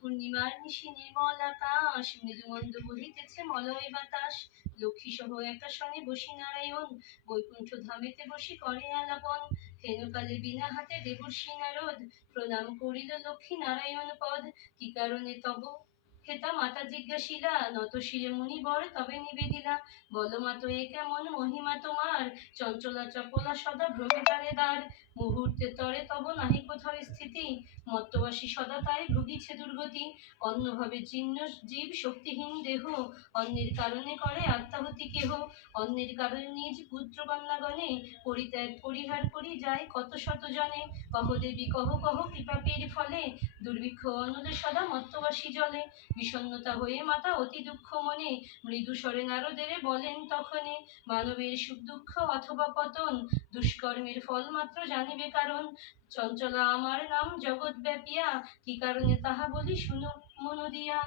পূর্ণিমার নিশি নির্মল আকাশ, মৃদুমন্দ বহিতেছে মলয় বাতাস। লক্ষ্মী সহ বসি নারায়ণ বৈকুণ্ঠ ধামেতে বসি করে আলাপন। হেনকালে বিনা হাতে প্রণাম করিল লক্ষ্মী নারায়ণ পদ। কি কারণে তব? হেতা মাতা জিজ্ঞাসিলা, নত শিরে মুনিবর তবে নিবেদিলা। বল এ কেমন মহিমা তোমার? চঞ্চলা চপলা সদা ভ্রমে দ্বার মুহূর্তে তরে তব নাহি কোথাও স্থিতি মত্তবাসী সদা তাই ভুগিছে দুর্গতি অন্যভাবে জীর্ণ জীব শক্তিহীন দেহ অন্যের কারণে করে আত্মাহুতি কেহ? অন্যের কারণে নিজ পুত্র কন্যাগণে পরিত্যাগ পরিহার করি যায় কত শত জনে। কহ দেবী কহ কহ কৃপাপের ফলে দুর্ভিক্ষ অনলে সদা মত্তবাসী জলে বিষণ্ণতা হয়ে মাতা অতি দুঃখ মনে, মৃদু স্বরে নারদেরে বলেন তখনে, মানবের সুখ দুঃখ অথবা পতন, দুষ্কর্মের ফল মাত্র জানিবে কারণ। চঞ্চলা আমার নাম জগৎ ব্যাপিয়া কি কারণে তাহা বলি শুনো মন দিয়া।